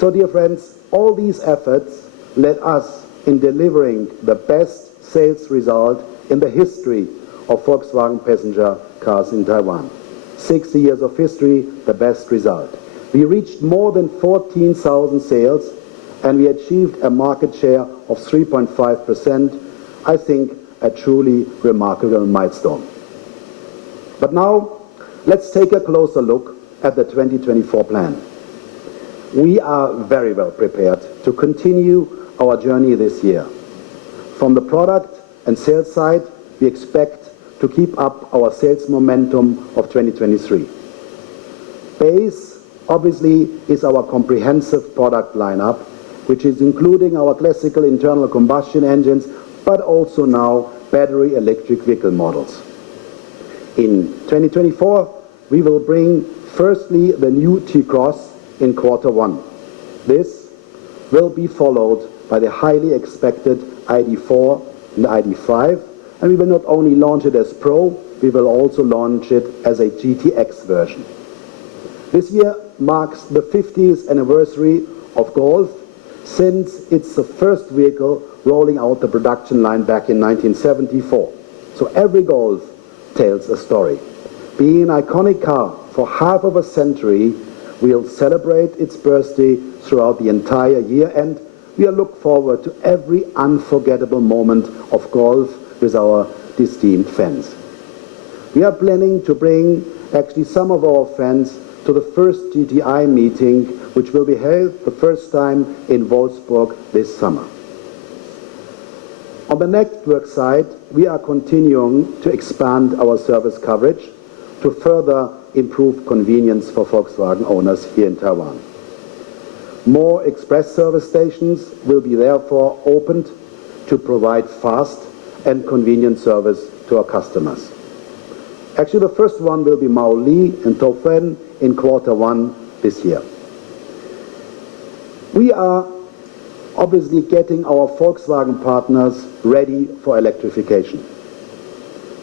So, dear friends, all these efforts led us in delivering the best sales result in the history of Volkswagen passenger cars in Taiwan. 60 years of history, the best result. We reached more than 14,000 sales, and we achieved a market share of 3.5%. I think a truly remarkable milestone. But now, let's take a closer look at the 2024 plan. We are very well prepared to continue our journey this year. From the product and sales side, we expect to keep up our sales momentum of 2023. Base, obviously, is our comprehensive product lineup, which is including our classical internal combustion engines, but also now battery electric vehicle models. In 2024, we will bring firstly the new T-Cross in Q1. This will be followed by the highly expected ID.4 and ID.5, and we will not only launch it as Pro, we will also launch it as a GTX version. This year marks the 50th anniversary of Golf, since it's the first vehicle rolling out the production line back in 1974. So every Golf tells a story. Being an iconic car for half of a century, we'll celebrate its birthday throughout the entire year, and we'll look forward to every unforgettable moment of Golf with our esteemed fans. We are planning to bring actually some of our fans to the first GTI meeting, which will be held the first time in Wolfsburg this summer. On the network side, we are continuing to expand our service coverage to further improve convenience for Volkswagen owners here in Taiwan. More express service stations will be therefore opened to provide fast and convenient service to our customers. Actually, the first one will be Maoli and Tofen in Q1 this year. We are obviously getting our Volkswagen partners ready for electrification.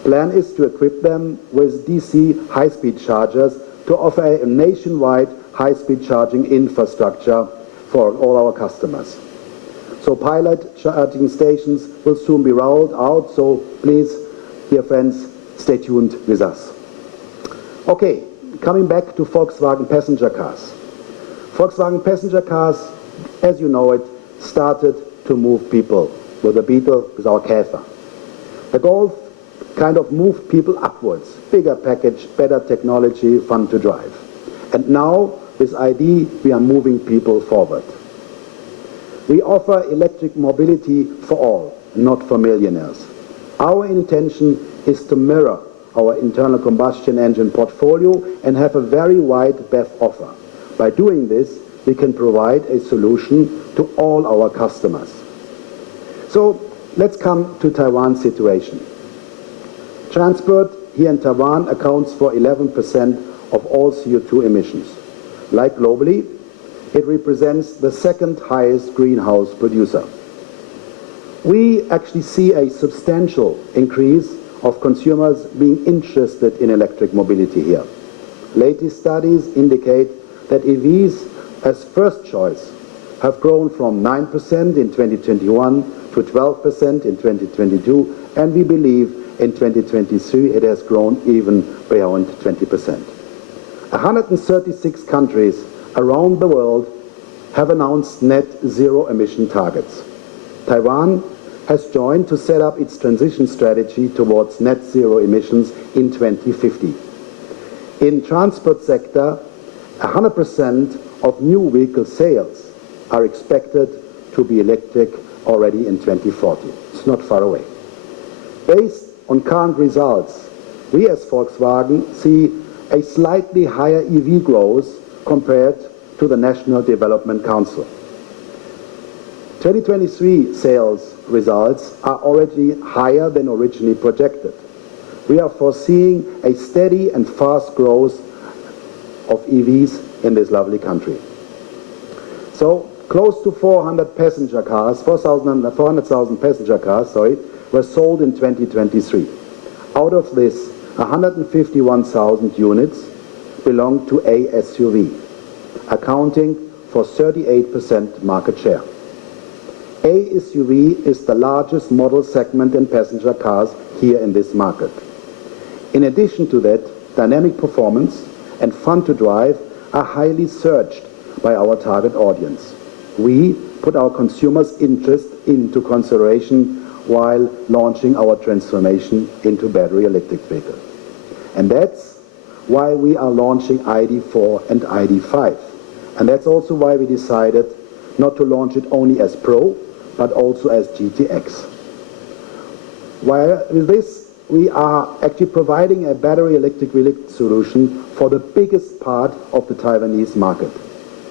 Plan is to equip them with DC high-speed chargers to offer a nationwide high-speed charging infrastructure for all our customers. So pilot charging stations will soon be rolled out, so please, dear friends, stay tuned with us. Okay, coming back to Volkswagen passenger cars. Volkswagen passenger cars, as you know it, started to move people with the Beetle, with our Käfer. The Golf kind of moved people upwards. Bigger package, better technology, fun to drive. And now, with ID, we are moving people forward. We offer electric mobility for all, not for millionaires. Our intention is to mirror our internal combustion engine portfolio and have a very wide BEV offer. By doing this, we can provide a solution to all our customers. So let's come to Taiwan's situation. Transport here in Taiwan accounts for 11% of all CO2 emissions. Like globally, it represents the second highest greenhouse producer. We actually see a substantial increase of consumers being interested in electric mobility here. Latest studies indicate that EVs as first choice have grown from 9% in 2021 to 12% in 2022, and we believe in 2023 it has grown even beyond 20%. 136 countries around the world have announced net zero emission targets. Taiwan has joined to set up its transition strategy towards net zero emissions in 2050. In transport sector, 100% of new vehicle sales are expected to be electric already in 2040. It's not far away. Based on current results, we as Volkswagen see a slightly higher EV growth compared to the National Development Council. 2023 sales results are already higher than originally projected. We are foreseeing a steady and fast growth of EVs in this lovely country. So close to 400,000 passenger cars were sold in 2023. Out of this, 151,000 units belong to a SUV, accounting for for 38% market share. A SUV is the largest model segment in passenger cars here in this market. In addition to that, dynamic performance and fun to drive are highly searched by our target audience. We put our consumers' interest into consideration while launching our transformation into battery electric vehicles. And that's why we are launching ID.4 and ID.5. And that's also why we decided not to launch it only as Pro, but also as GTX. While with this, we are actually providing a battery electric vehicle solution for the biggest part of the Taiwanese market.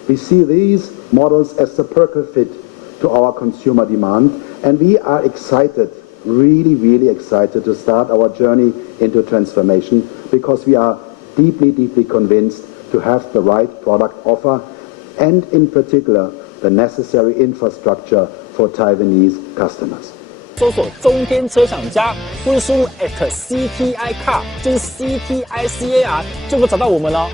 We see these models as the perfect fit to our consumer demand, and we are excited, really excited to start our journey into transformation, because we are deeply convinced to have the right product offer and in particular the necessary infrastructure for Taiwanese customers. 搜索中天车厂家，或是输入 @CtiCar， 就是 CtiCar 就可以找到我们了。